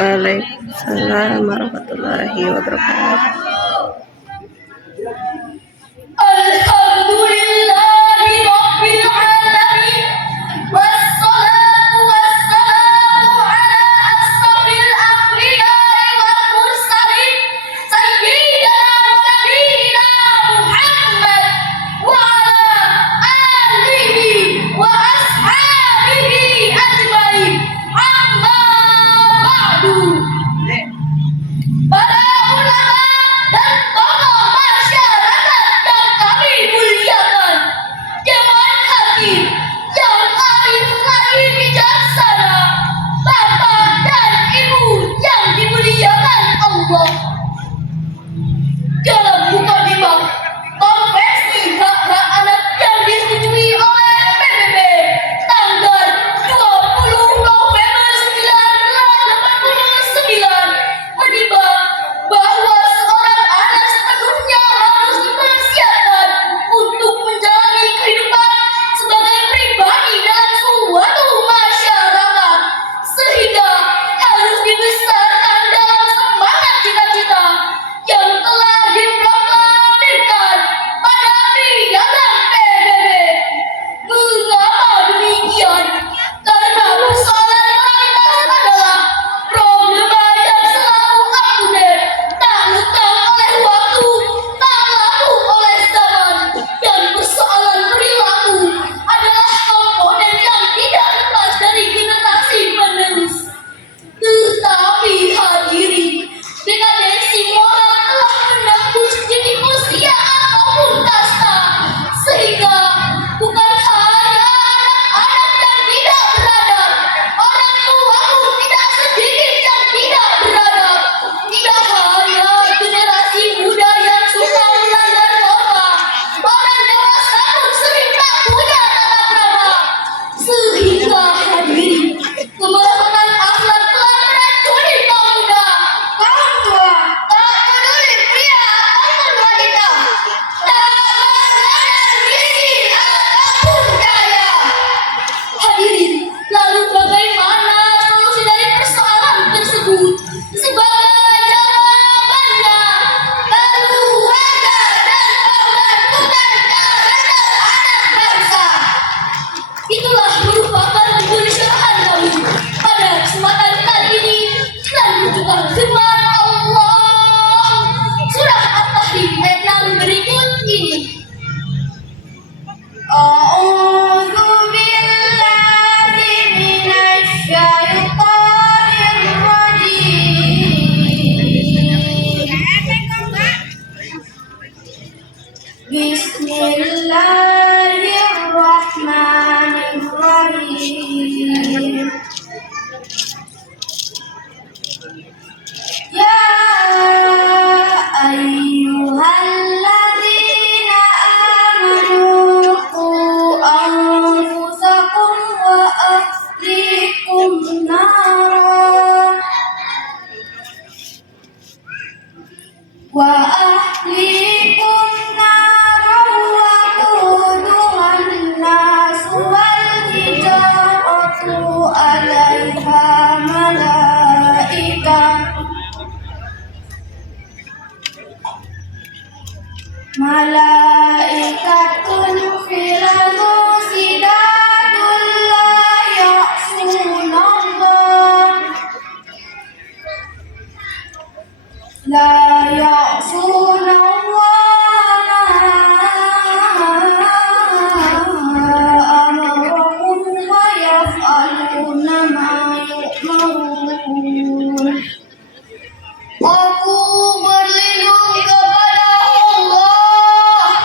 Waalaikumsalam warahmatullahi wabarakatuh. Bismillahirrahmanirrahim. Ya ayyuhalladzina amanu qu anfusakum wa ahlikum nara waquduhan nas wal hijaratu 'alaiha malaikatun filamu sidadun la ya'sunallah amarahum wa yaf'aluna ma yu'marun. Aku berlindung kepada Allah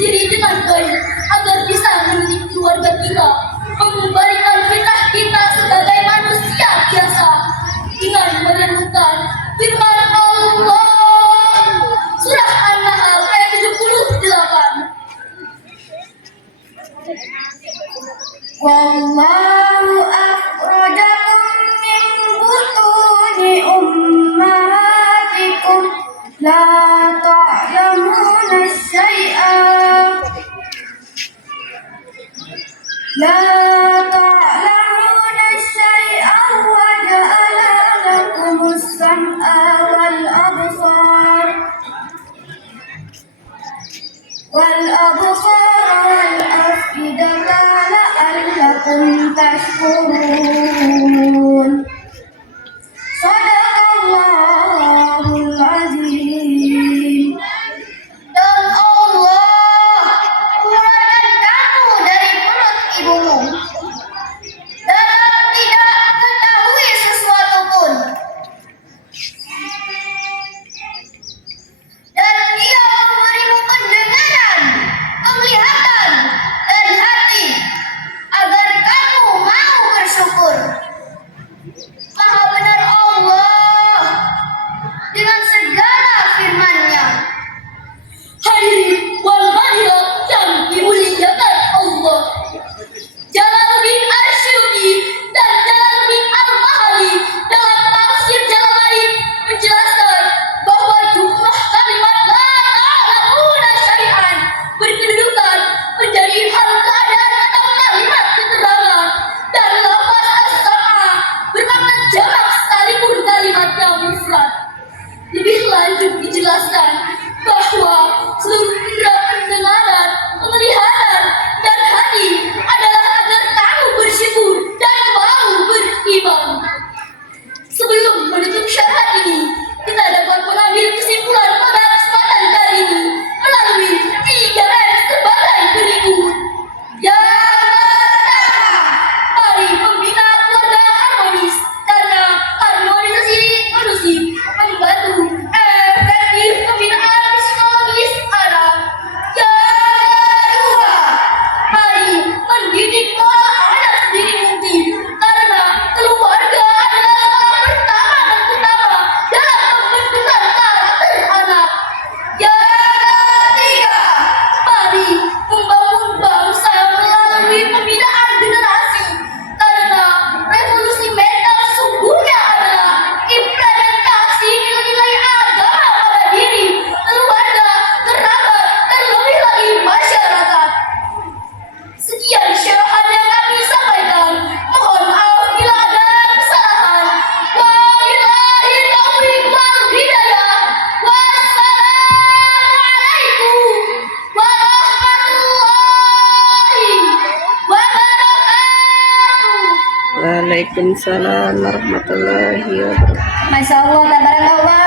sendiri dengan baik agar bisa mendidik keluarga kita, mengembalikan fitrah kita sebagai manusia biasa dengan merenungkan firman Allah surah An-Nahl ayat 78. Wallahu akhrajakum min butuni ummahatikum la ta'lamuna syai'an wa ja'ala lakumus sam'a wal absar wal afidata la'allakum tashkurun. Shadaqallahul azim. Dan Allah mengeluarkan kamu dari perut ibumu dalam tidak mengetahui sesuatu pun, dan Dia memberimu pendengaran, penglihatan, dan hati agar kamu mau bersyukur. Maha benar Allah dengan segala firman-Nya. Hadirin wal hadirat yang dimuliakan Allah, Jalaluddin Asyuti dan Jalaluddin Al-Mahali dalam tafsir Jalalain menjelaskan bahwa jumlah kalimat la ta'lamuna syai'an berkedudukan menjadi hal keadaan atau kalimat keterangan, dan lafaz as-sam'a bermakna jamak sekalipun kalimatnya mufrad. Lebih lanjut dijelaskan bahwa seluruh indera pendengaran, penglihatan, dan hati adalah agar kamu bersyukur dan mau beriman. Sebelum menutup syarah ini, kita dapat mengambil kesimpulan pada kesempatan kali ini melalui 3 M sebagai berikut. Yang pertama, mari membina keluarga harmonis, karena harmonisasi kondusif membantu efektif pembinaan psikologis anak. Yang kedua, mari mendidik pola anak sendiri mungkin, karena keluarga adalah sekolah pertama dan utama dalam pembentukan karakter anak. Yang ketiga, mari membangun bangsa melalui pembinaan generasi, karena revolusi mental sesungguhnya adalah implementasi nilai-nilai agama pada diri, keluarga, kerabat, terlebih lagi masyarakat. Sekian syarahan yang kami sampaikan. Mohon maaf bila ada kesalahan. Wabillahi taufiq wal hidayah. Wassalamualaikum warahmatullahi wabarakatuh. Waalaikumsalam warahmatullahi wabarakatuh. Masya Allah, tabarakallah.